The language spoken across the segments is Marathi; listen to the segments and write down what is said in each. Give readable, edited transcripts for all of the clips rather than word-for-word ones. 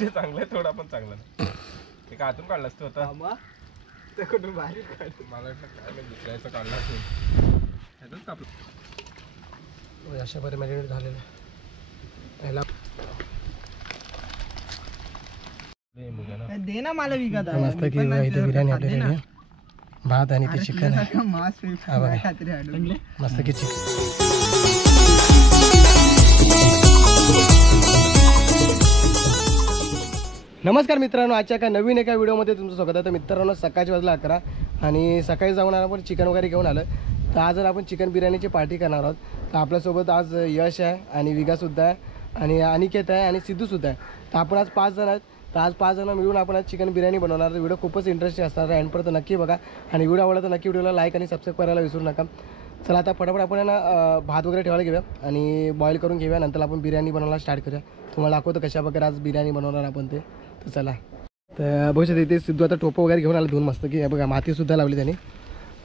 ते चांगलं थोडा पण चांगला नाही. ते का आतून काढलास तू आता? ते कुठून बाहेर काढ. मला वाटलं काय नाही दुसऱ्याचं काढला तू. अशा प्रकारे मॅरिनेट झालेलं पहिला दे ना मला विकत मस्त की इथे बिर्याणी आपली रेडी आहे. भात आणि ते चिकन मस्त की चिकन. नमस्कार मित्रांनो, आजच्या एका नवीन एका व्हिडिओमध्ये तुमचं स्वागत आहे. तर मित्रांनो सकाळचे वाजले 11 आणि सकाळी जाऊन आपण चिकन वगैरे घेऊन आलं. तर आज आपण चिकन बिर्याणीची पार्टी करणार आहोत. तर आपल्यासोबत आज यश आहे आणि विगासुद्धा आहे आणि अनिकेत आहे आणि सिद्धूसुद्धा आहे. तर आपण आज 5 जण आहेत. तर आज 5 जण मिळून आपण आज चिकन बिर्याणी बनवणार. तर व्हिडिओ खूपच इंटरेस्टिंग असणार आहे. एंडपर्यंत नक्की बघा आणि व्हिडिओ आवडला तर नक्की व्हिडिओला लाईक आणि सबस्क्राईब करायला विसरू नका. चला आता फटाफट आपण ना भात वगैरे ठेवायला घेऊया आणि बॉईल करून घेऊया. नंतर आपण बिर्याणी बनवायला स्टार्ट करूया. तुम्हाला दाखवतो कशा प्रकारे आज बिर्याणी बनवणार आपण ते. तर चला. तर बघू शकता इथे सिद्धू आता टोपं वगैरे घेऊन आला धुवून मस्त की. बघा मातीसुद्धा लावली त्यांनी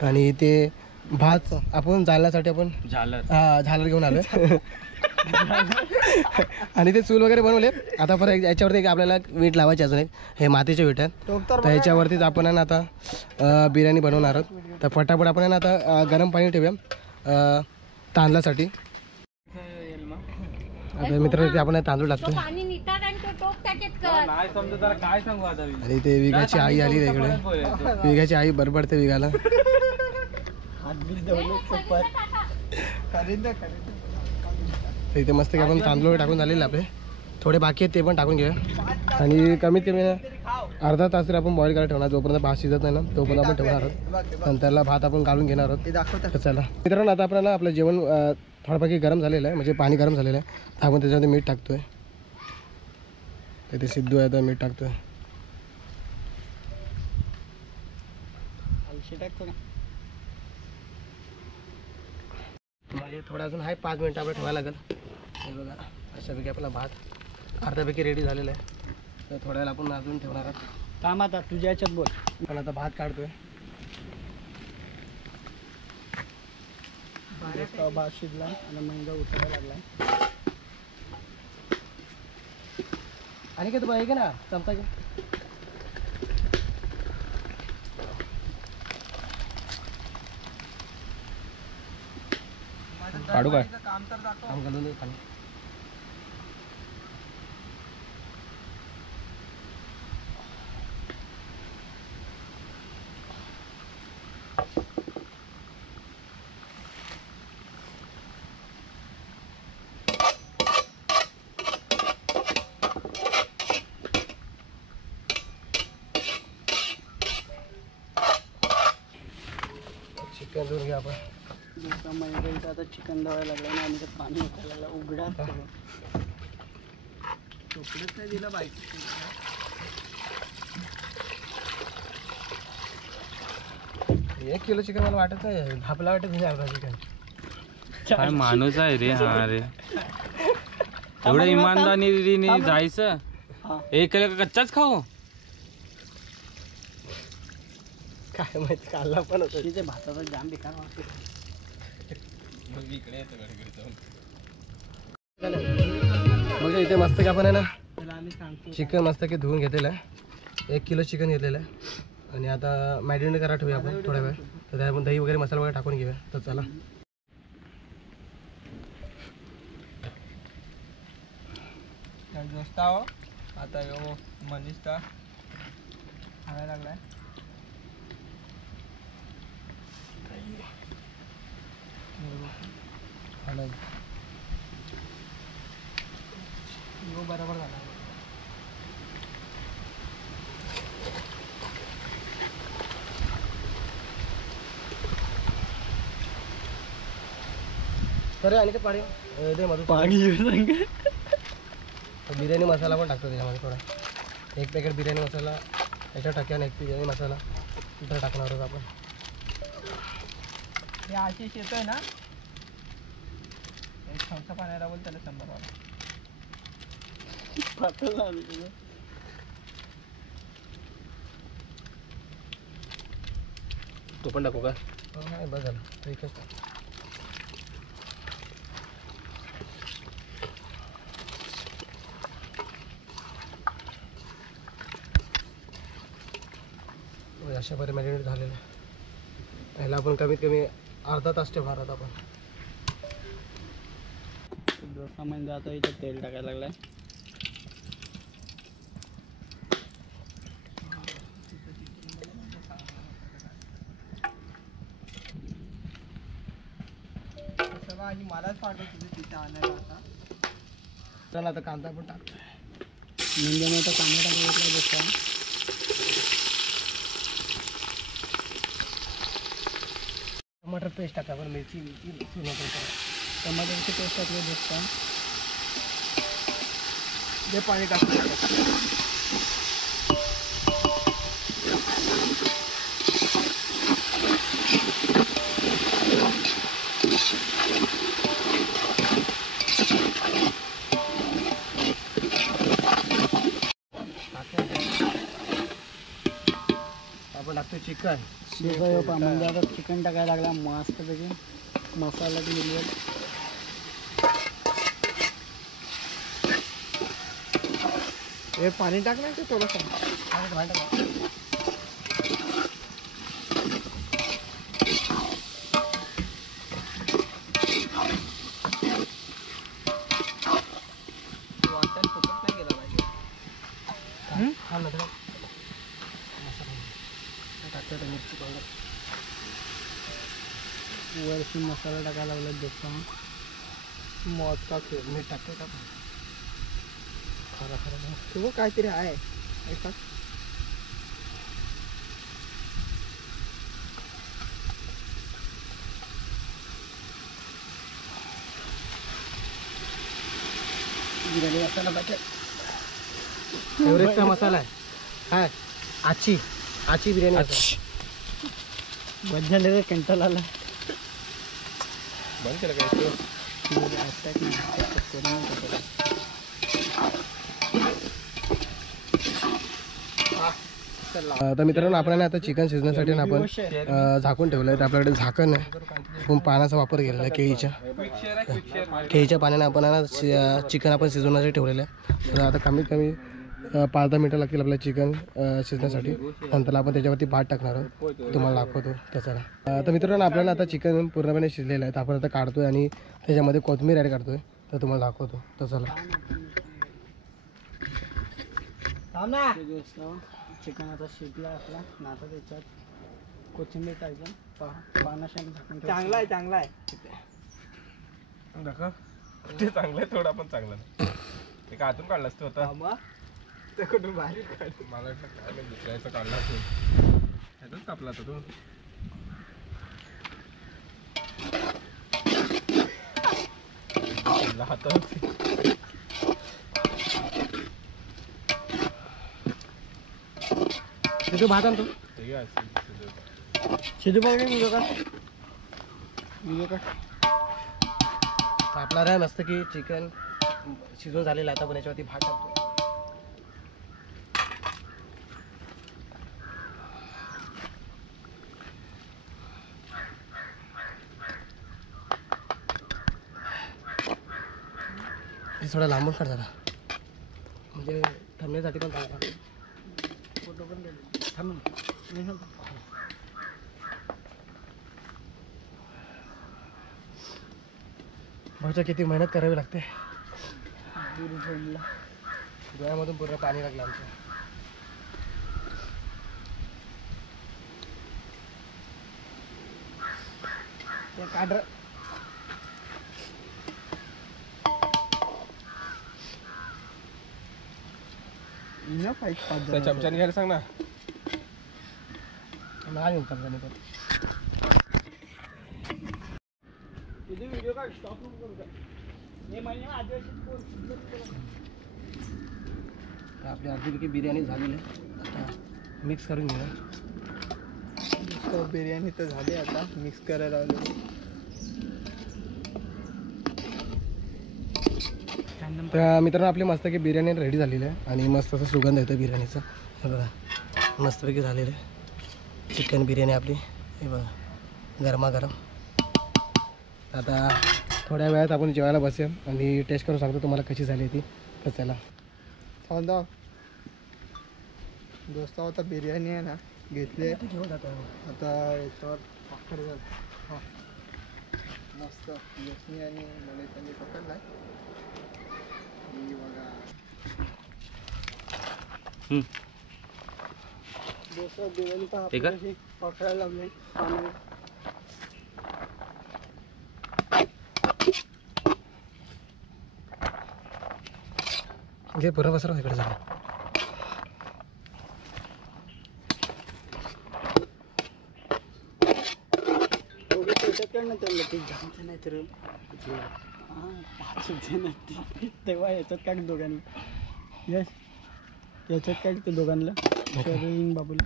आणि ते भात आपण जाळण्यासाठी आपण झालर घेऊन आलो आणि ते चूल वगैरे बनवले. आता परत याच्यावरती आपल्याला वीट लावायची अजून एक हे मातीचे वीट आहेत. तर ह्याच्यावरतीच आपण ना आता बिर्याणी बनवणार आहोत. तर फटाफट आपण ना आता गरम पाणी ठेवूया तांदळासाठी. आता मित्रांनो आपण तांदूळ टाकतो आणि ते विगाची आई आली इकडे. विगाची आई बडबडते विगाला. इथे मस्त की आपण तांदूळ टाकून झालेले आपले थोडे बाकी आहेत ते पण टाकून घेऊया आणि कमीत कमी अर्धा तास तरी आपण बॉईल करायला ठेवणार. जोपर्यंत भात शिजत नाही ना तोपर्यंत आपण ठेवणार आहोत. नंतरला भात आपण काढून घेणार आहोत. चला मित्रांनो आता आपल्याला आपलं जेवण थोडंपैकी गरम झालेलं आहे, म्हणजे पाणी गरम झालेलं आहे. तर आपण त्याच्यामध्ये मीठ टाकतोय. इथे सिद्धू आहे तर मीठ टाकतोय. म्हणजे थोडा अजून आहे 5 मिनिटं आपल्याला ठेवायला लागेल. हे बघा अशापैकी आपला भात अर्ध्यापैकी रेडी झालेला आहे. तर थोड्या वेळेला आपण अजून ठेवणार आहोत. काम आता तुझ्या याच्यात बोल. पण आता भात काढतोय. भात शिजला आणि मग उठायला लागला. आणि काय तू आहे का ना चमचा घे. काढू काय काम घालून दे पाणी. चिकन धुवून घ्या आपण. आता चिकन धुवायला लागला ना आणि पाणी उठायला लागला. उघडा चोपडच नाही दिलं बाईक. 1 किलो चिकन मला वाटत नाही आपला वाटत नाही अर्धा चिकन. काय माणूस आहे रे. हा रे एवढं इमानदारीने जायचं. एक कच्चाच खाऊ काय माहिती काढला पण होतं. तिथे भाताचा जाम बेकार वाटतो. मग इथे मस्त की आपण आहे ना चिकन मस्त की धुवून घेतलेलं आहे. 1 किलो चिकन घेतलेलं आहे आणि आता मॅरिनेट करा ठेवूया आपण थोड्या वेळ. तर त्या आपण दही वगैरे मसाला वगैरे टाकून घेऊया. तर चला दोस्ता हो आता यो मनीषचा खायला लागलाय. बरोबर झाला. अरे आणि काय पाणी दे मधून पाणी. बिर्याणी मसाला पण टाकतो त्याच्यामध्ये थोडा. 1 पॅकेट बिर्याणी मसाला याच्यात टाक्या आणि 1 बिर्याणी मसाला इथं टाकणार आहोत आपण. हे आशिष येतोय ना चमचा पाण्याला बोल त्याला 100 वाला. तो पण टाकू का? बस झालं एकच. अशा प्रकारे मॅरिनेट झालेलं आहे. याला आपण कमीत कमी अर्धा तास ठेवणार आहोत आपण. डोसा म्हणजे आता इथं तेल टाकायला लागलाय. आणि मलाच पाठवतो तिथे आणायला आता. चला आता कांदा पण टाकतो. म्हणजे मी आता कांदा टाकायला डोसा. टमाटर पेस्ट टाका बरं. मिरची टमाटरची पेस्ट टाकली डोसा. जे पाणी टाकतो. आपण टाकतो चिकन. म्हणजे आता चिकन टाकायला लागला मस्तपैकी. मसाला मिळेल. हे पाणी टाकणार ते थोडंसं. पाणी टाक. मिरची पावडर. वरती मसाला टाकायला लागला डोसा. मस्त मीठ टाकतो का खरं खरं किंवा काहीतरी आहे ऐका. बिर्याणी मसाला पाहिजे. एव्हरेस्टचा मसाला आहे. काय आची बिर्याणी बदल कंटाळा आला. बंद केलं काय तर मित्रांनो आपण आता चिकन शिजण्यासाठी ना आपण झाकून ठेवलं आहे. तर आपल्याकडे झाकण आहे. आपण पाण्याचा वापर केलेला आहे. केळीच्या पाण्याने आपण ना चिकन आपण शिजवण्यासाठी ठेवलेलं आहे. तर आता कमीत कमी 5-10 मिनटं लागतील आपल्याला चिकन शिजण्यासाठी. नंतर आपण त्याच्यावरती भात टाकणार आहोत. तुम्हाला दाखवतो त्याचा. तर मित्रांनो आपल्याला आता चिकन पूर्णपणे शिजलेलं आहे. तर आपण आता काढतोय आणि त्याच्यामध्ये कोथिंबीर ॲड करतोय. तर तुम्हाला दाखवतो तर चला. चिकन आता शिजला आपला. आता त्याच्यात कोथिंबीर टाकायचं. पाण्याशाने झाकून. चांगला आहे दाखव. ते चांगलं आहे. थोडा पण चांगला नाही. ते का आतून काढलास तू आता. कुठून बाहेर काढ. मला वाटलं काय नाही दुसऱ्याचं काढला तू. ह्याचाच कापला होता तू. हातात तू भात आणतो. शिजू बघ व्हिडिओ का. आपला राय मस्त की चिकन शिजून झालेलं आहे. आता आपण याच्यावरती भात टाकतो. हे थोडं लांबून काढ जरा म्हणजे थांबण्यासाठी पण चांगला. फोटो पण थांब. भाऊच्या किती मेहनत करावी लागते. दूर झोडला. डोळ्यामधून पूर्ण पाणी लागलं आमच्या. ते काढ. त्या चमच्याने घ्यायला सांग ना. नाही येऊन चमच्याने पण. व्हिडिओ काढ. स्टॉप नको करू. आपली अर्धीपैकी बिर्याणी झालेली आहे. आता मिक्स करून घेऊया. बिर्याणी तर झाली. आता मिक्स करायला लावली. तर मित्रांनो आपली मस्तपैकी बिर्याणी रेडी झालेली आहे आणि मस्त असं सुगंध येतो बिर्याणीचा. हे बघा मस्तपैकी झालेलं आहे चिकन बिर्याणी आपली. हे बघा गरमागरम. आता थोड्या वेळात आपण जेवायला बसेल आणि टेस्ट करून सांगतो तुम्हाला कशी झाली ती. तर चला. दोस्ता होता बिर्याणी आहे ना घेतले आता याच्यावर साखर घाल. मस्त यशनी आणि मलेशांनी पकडलाय. ही बघा जसं दिवाळीचा आपल्याशी पकडायला लागले पाणी. घे पुरा बसरा इकडे झालं. नाही तर तेव्हा याच्यात काय दोघांना यश याच्यात काय ते दोघांना बाबूला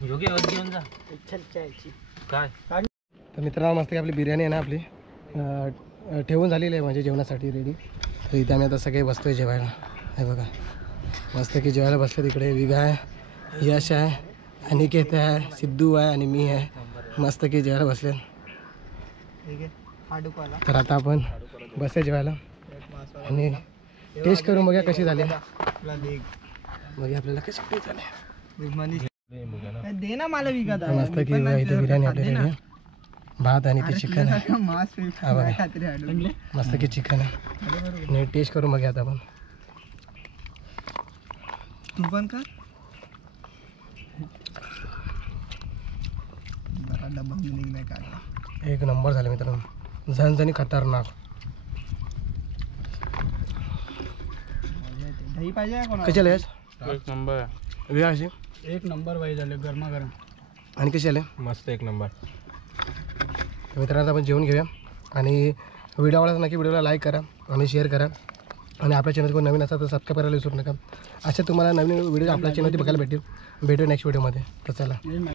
घेऊन जा इच्छा याची काय. तर मित्रांनो मस्त आपली बिर्याणी आहे ना आपली ठेवून झालेली आहे म्हणजे जेवणासाठी रेडी. तर इथे आम्ही आता सगळे बसतोय जेवायला. हे बघा मस्त की जेवायला बसले. तिकडे विगा आहे, यश आहे, अनिकेत आहे, सिद्धू आहे आणि मी आहे. मस्त की जेवायला बसले. तर आता आपण बसते जेवायला आणि टेस्ट करून बघूया कशी झाली. बघूया आपल्याला कशी झाली. दे ना मला विकत मस्त की इथे बिर्याणी आपली रेडी आहे. भात आणि ते चिकन आहे. हा बघा मस्त की चिकन आहे आणि टेस्ट करून बघूया आता आपण. तू पण का डब्बा निघलाय काय. एक नंबर झाले मित्रांनो, झणझणी खतरनाक. दही पाहिजे कोणा कशी आले एक नंबर विगा अशी एक नंबर भाई झाले गरमागरम. आणि कशी आले मस्त एक नंबर. मित्रांनो आपण जेवून घेऊया आणि व्हिडिओ आवडला नक्की व्हिडिओला लाईक करा आणि शेअर करा आणि आपल्या चॅनल कोण नवीन असा तर सबस्क्राईब करायला विसरू नका. अशा तुम्हाला नवीन व्हिडिओ आपल्या चॅनलवरती बघायला भेटू नेक्स्ट व्हिडिओमध्ये. तर चला.